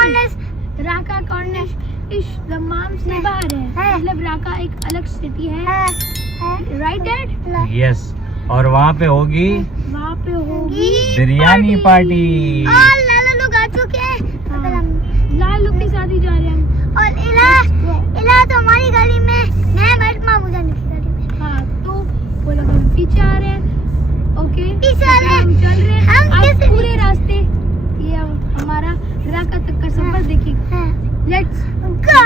राका Cornish इस दमाम से बाहर है, मतलब राका एक अलग सिटी है, राइट डैड? यस, और वहाँ पे होगी बिरयानी पार्टी। और लाला लोग आ चुके हैं, लाल लोग की शादी जा रहे हैं। और इला तो हमारी गाड़ी में, मैं बैठ मामू जाने की गाड़ी में। हाँ, तो वो लोग हम पीछे आ रहे हैं। ओके, पीछे आ रहे हैं, हम चल रहे हैं। हम आज कैसे पूरे रास्ते ये हमारा राका तक का सफर देखिए। Let's go.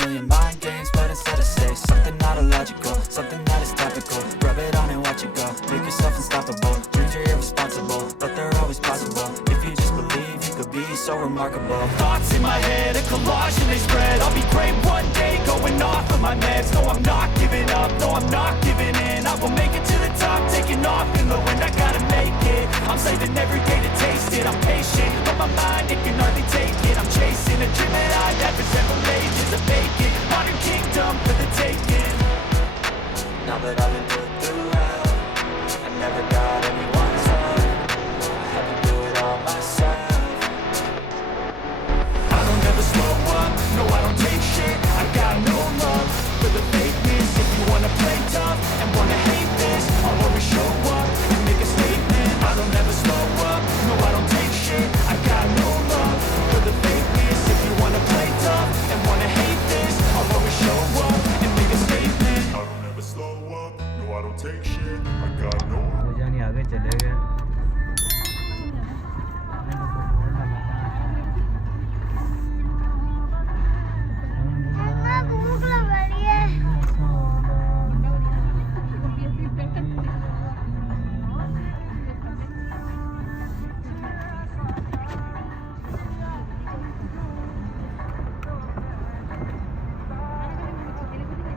million mind games, but instead of say something not illogical, something that is topical. Rub it on and watch it go. Make yourself unstoppable. Dreams are irresponsible, but they're always possible. If you just believe, you could be so remarkable. Thoughts in my head, a collage and they spread. I'll be great one day, going off of my meds. No, I'm not giving up, no, I'm not giving in. I will make it to the top, taking off in the wind. I gotta make it. I'm saving every day to taste it. I'm patient, but my mind, it can hardly take it. I'm chasing a dream that I've had for several ages. A vacant modern kingdom for the taking. Now that I've been put through hell, I never got anyone's help. I had to do it all myself. I don't ever slow up, no I don't take shit. I got no love for the fakeness. If you wanna play tough and wanna hate this, I'll always show up and make a statement. I don't ever slow up, no I don't take shit. I got no love for the fakeness. If you wanna play tough and wanna hate this, I'll always show up and make a statement. I don't ever slow up, no I don't take shit. I got no जानी आगे चले गए। मम्मा भूख लग रही है।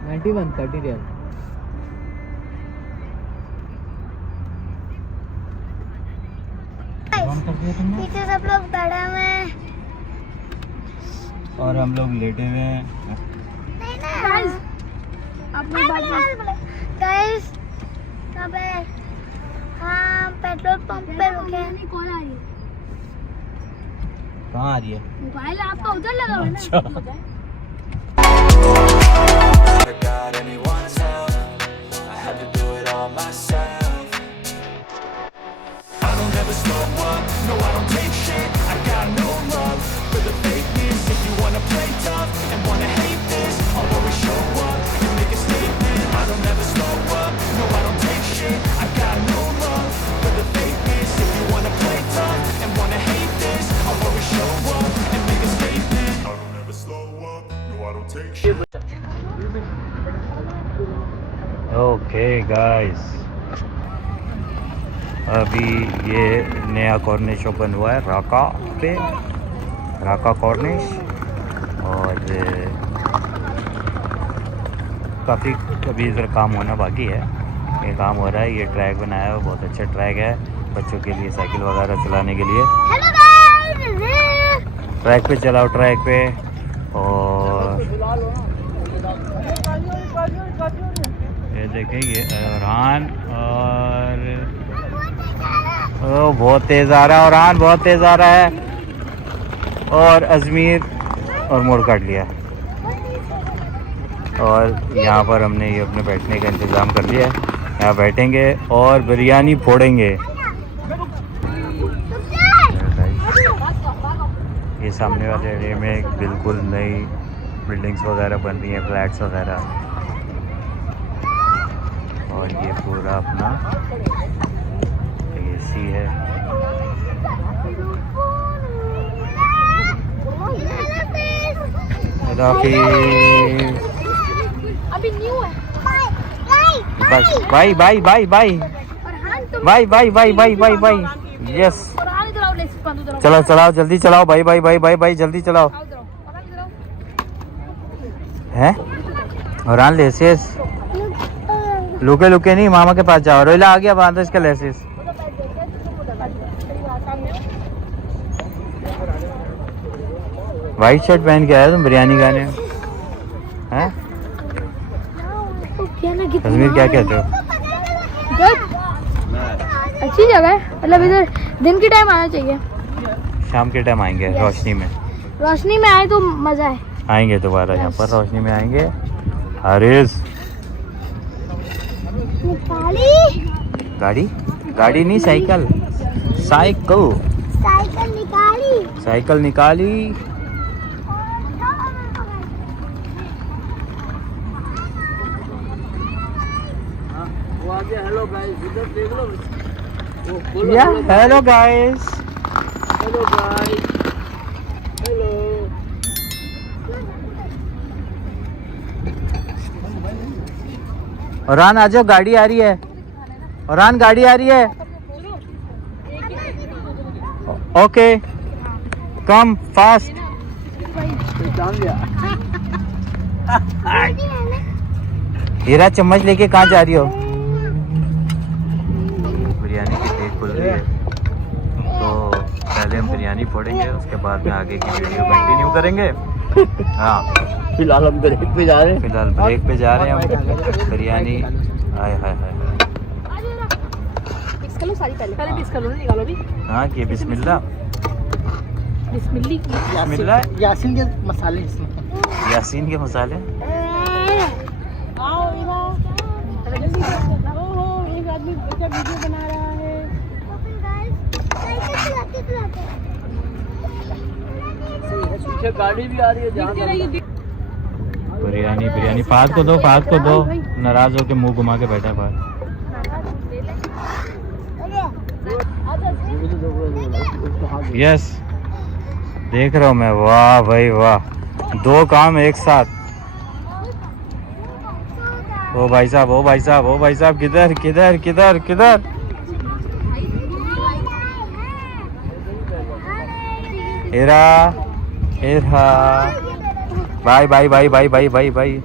$91.30 पीछे सब लोग बैठे हुए हैं। और हम लोग लेटे हुए हैं। नहीं ना अपनी बात गाइस, यहाँ पे हाँ पेट्रोल पंप पे रुके हैं। कॉल आ रही है, कहाँ आ रही है? मोबाइल आपका उधर लगा हुआ है अच्छा। ना। Never got anyone's help. I had to do it all myself. I don't ever slow up, no I don't take shit. I got no love for the fakeness. If you wanna play tough and wanna hate this, I'll always show up and make a statement. I don't ever slow up, no I don't take shit. I got no love for the fakeness. If you wanna play tough and wanna hate this, I'll always show up and make a statement. I don't ever slow up, no I don't take shit. Okay guys, अभी ये नया Cornish open हुआ है राका पे, राका Cornish. और काफ़ी अभी इधर काम होना बाकी है। ये काम हो रहा है, ये ट्रैक बनाया है, बहुत अच्छा ट्रैक है बच्चों के लिए, साइकिल वगैरह चलाने के लिए। हेलो गाइस, ट्रैक पे चलाओ, ट्रैक पे। और ये देखें, ये अरहान और ओ बहुत तेज़ आ रहा है, अरहान बहुत तेज़ आ रहा है। और अजमीर और मोड़ काट लिया। और यहाँ पर हमने ये अपने बैठने का इंतज़ाम कर लिया है, यहाँ बैठेंगे और बिरयानी फोड़ेंगे। ये सामने वाले एरिया में बिल्कुल नई बिल्डिंग्स वगैरह बन रही हैं, फ्लैट्स वगैरह। और ये पूरा अपना एसी है। अभी न्यू है। बस bye bye bye bye bye bye bye bye bye bye. Yes, चलो चलाओ, जल्दी चलाओ, bye bye bye bye bye, जल्दी चलाओ। हैं और लेसेस लुके लुके नहीं, मामा के पास जाओ। रोइला आ गया, बांधो इसका लेसेस। वाइट शर्ट पहन के आया तुम बिरयानी खाने हैं? कश्मीर क्या कहते हो? अच्छी जगह है, मतलब इधर दिन के टाइम आना चाहिए। शाम के टाइम आएंगे Yes. रोशनी में। रोशनी में आए तो मजा है। आएंगे दोबारा यहाँ Yes. पर रोशनी में आएंगे। हारिस निकाली गाड़ी गाड़ी नहीं साइकिल साइकिल साइकिल निकाली। साइकिल निकाली। हेलो गाइस, इधर देख लो। या hello guys. Hello guys, hello. औरान आ जाओ, गाड़ी आ रही है। औरान गाड़ी आ रही है। Okay come fast. हीरा चम्मच लेके कहाँ जा रही हो? बिरयानी की डेट खुल रही है तो पहले हम बिरयानी फोड़ेंगे, उसके बाद में आगे की वीडियो कंटिन्यू करेंगे। हाँ फिलहाल हम ब्रेक पे जा रहे हैं। फिलहाल ब्रेक पे जा रहे हैं हम। बिरयानी हाय हाय हाय। मिक्स कर लो सारी पहले मिक्स कर लो ना, निकालो भी। हाँ ये बिस्मिल्लाह बिस्मिल्लाह की बिस्मिल्लाह। यासीन के मसाले इसमें। यासीन के मसाले। आओ ओहो एक आदमी का वीडियो बना रहा है। पीछे गाड़ी भी आ रही है जहाँ बिरयानी बिरयानी फाद को दो, फाद को दो। नाराज होके मुंह घुमा के बैठा है फाद। यस देख रहा हूँ मैं। वाह भाई वाह, दो काम एक साथ। ओ भाई साहब, ओ भाई साहब, ओ भाई साहब, किधर किधर किधर किधर? हेरा हेरा bye bye bye bye bye bye bye.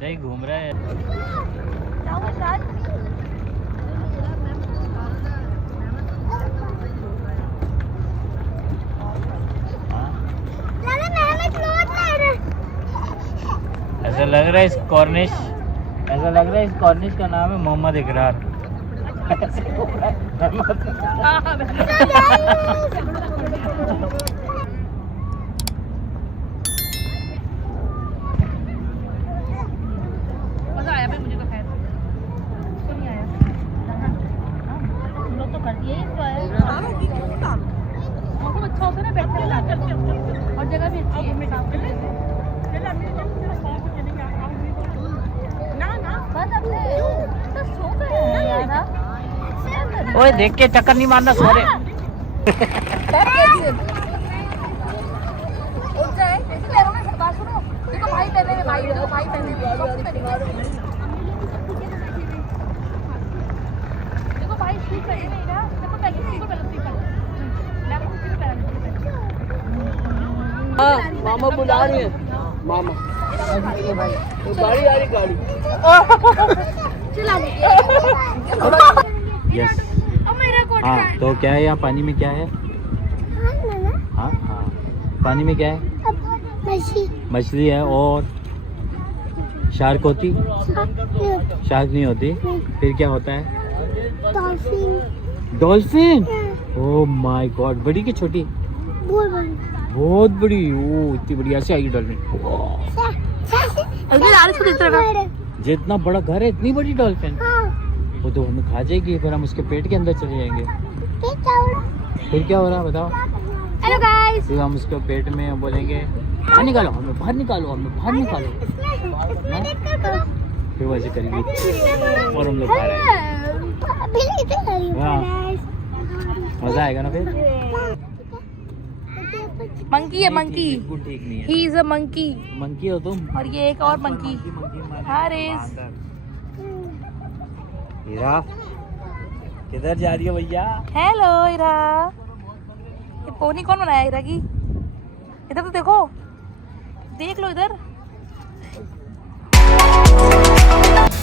सही घूम रहा है। ऐसा लग रहा है इस कॉर्निश, ऐसा लग रहा है इस कॉर्निश का नाम है मोहम्मद इकरार। मजा आया भाई मुझे तो, खैर तो नहीं आया। हम लोग तो कर दिए मौसम अच्छा होता है ना, बैठने का और जगह भी अच्छी है। ओए देख के चक्कर नहीं मारना, सोरे। भाई पहने में, भाई पहने में, देखो भाई शूट पहने नहीं ना, देखो पहले मामा बुला रही है। मामा तो गाड़ी आ रही, गाड़ी चला दे। यस हाँ, तो क्या है यहाँ पानी में क्या है? हाँ हाँ पानी में क्या है? मछली है। और शार्क होती? शार्क नहीं होती। फिर क्या होता है? डॉल्फिन। ओह माय गॉड, बड़ी की छोटी? बहुत बड़ी। ओ इतनी बड़ी, ऐसे आएगी डॉल्फिन। जितना बड़ा घर है इतनी बड़ी डॉल्फिन। वो तो हमें खा जाएगी, फिर हम उसके पेट के अंदर चले जाएंगे। फिर क्या हो रहा है बताओ? हेलो गाइस, फिर हम उसके पेट में बोलेंगे बाहर निकालो, हमें बाहर निकालो, हमें बाहर निकालो। फिर वैसे करेंगे और हम लोग खा रहे हैं। मजा आएगा ना फिर। मंकी है मंकी, बिल्कुल ठीक नहीं है। He is a monkey. Monkey हो तुम। और ये एक और मंकी। हारिस हीरा किधर जा रही हो भैया? हेलो हीरा। ये पोनी कौन बनाया हीरा की? इधर तो देखो, देख लो इधर।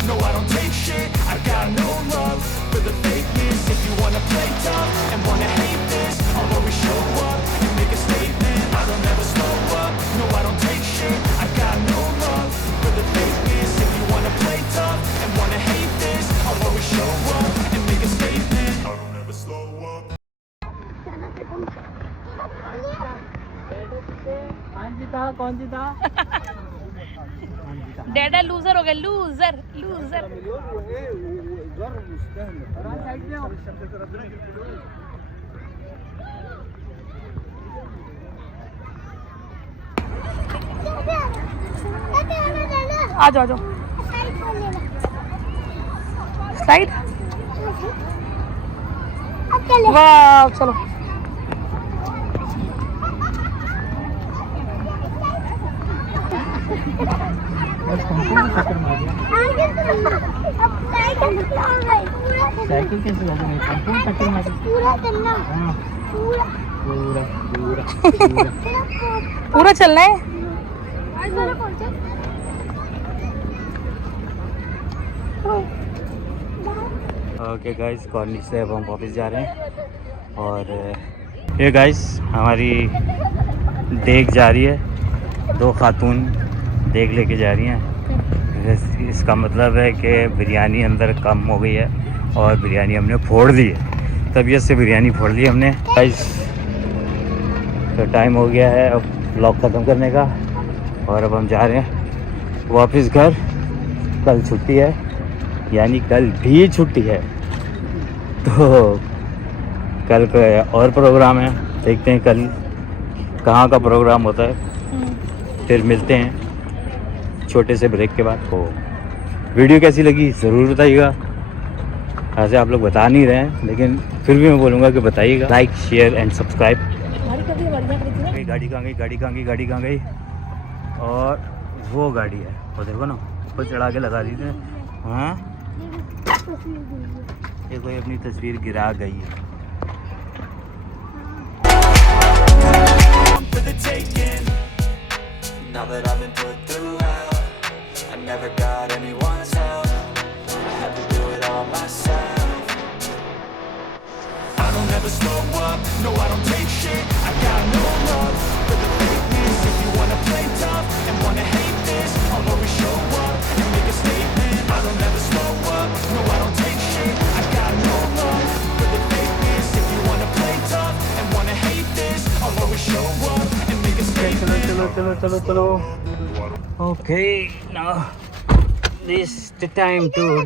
No, I don't take shit, I got no love for the fakeness. If you wanna play tough and wanna hate this, I'll always show up and make a कौन जीता? डैडा लूजर हो गया, लूजर लूजर। आ जाओ आ जाओ। Slide, वाह चलो। Cycle कैसे लगा? पूरा चलना, पूरा पूरा पूरा पूरा चलना है। ओके गाइस, कॉर्निश से अब हम वापस जा रहे हैं। और ये गाइस हमारी देग जा रही है, 2 खातून देग लेके जा रही हैं। इसका मतलब है कि बिरयानी अंदर कम हो गई है और बिरयानी हमने फोड़ दी है। तबीयत से बिरयानी फोड़ ली हमने गाइस। तो टाइम हो गया है अब व्लॉग ख़त्म करने का और अब हम जा रहे हैं वापस घर। कल छुट्टी है, यानी कल भी छुट्टी है, तो कल का और प्रोग्राम है। देखते हैं कल कहाँ का प्रोग्राम होता है। फिर मिलते हैं छोटे से ब्रेक के बाद। तो वीडियो कैसी लगी ज़रूर बताइएगा। ऐसे आप लोग बता नहीं रहे हैं, लेकिन फिर भी मैं बोलूँगा कि बताइएगा। Like share and subscribe. गाड़ी कहाँ गई, गाड़ी कहाँ गई, गाड़ी कहाँ गई? और वो गाड़ी है, वो देखो ना, ऊपर चढ़ा के लगा दी थी। हाँ, ये कोई अपनी तस्वीर गिरा गई है। Now that I've been put through hell, I never got anyone's help, had to do it all myself. I don't ever slow up, no I don't take shit, I got no love for the fakeness. If you wanna play tough and wanna hate this, I'll always show up and make a statement. I don't ever slow up, no I don't take shit, I got no love for the fakeness. If you wanna play tough and wanna hate this, I'll always show up and make a statement. चलो। Okay, now this is the time to